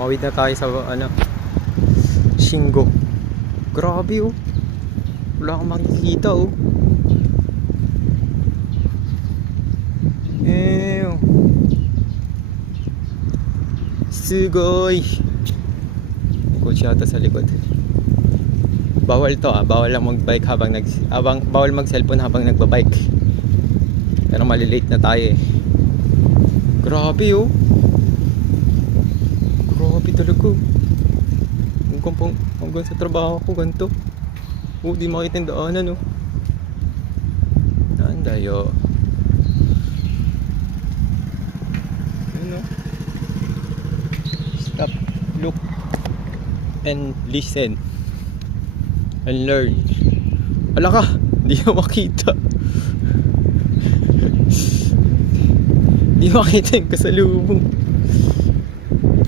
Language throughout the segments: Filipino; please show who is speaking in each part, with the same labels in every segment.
Speaker 1: Mawid na tayo sa ano Shingo. Grabe oh. Wala kang makikita oh. Ew. Sugoy. Coach yata sa likod. Bawal to ah. Bawal lang magbike habang nag habang bawal mag-cellphone habang nagbabike. Pero malilate na tayo eh. Grabe oh. Grabe talaga. Hanggang, pang, hanggang sa trabaho ko ganito. Oh, di makita yung daanan oh. Saan tayo? Oh. Stop, look, and listen. And learn. Wala ka! Di ka makita. Di makita yung kasalubong.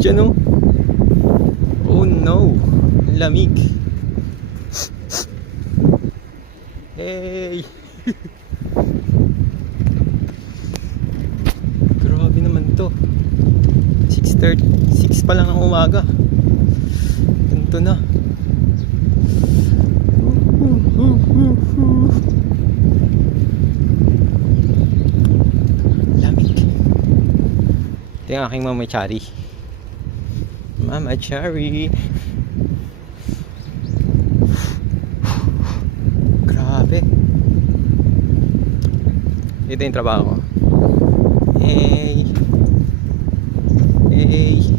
Speaker 1: Diyan oh. No. Lamig. Hey! Grabe naman to. 6.30, 6 pa lang ang umaga. Ganito na. Lamig. Ito yung aking mama Chari. Mama Chari. Grabe. Ito yung trabaho ko. Hey. Hey.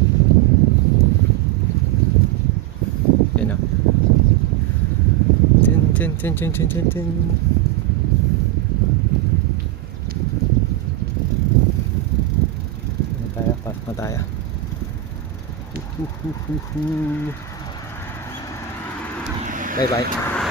Speaker 1: Yan o. Dun, dun, dun, dun, dun, dun, dun. Tayo? Pasok na tayo. 呼呼呼呼拜拜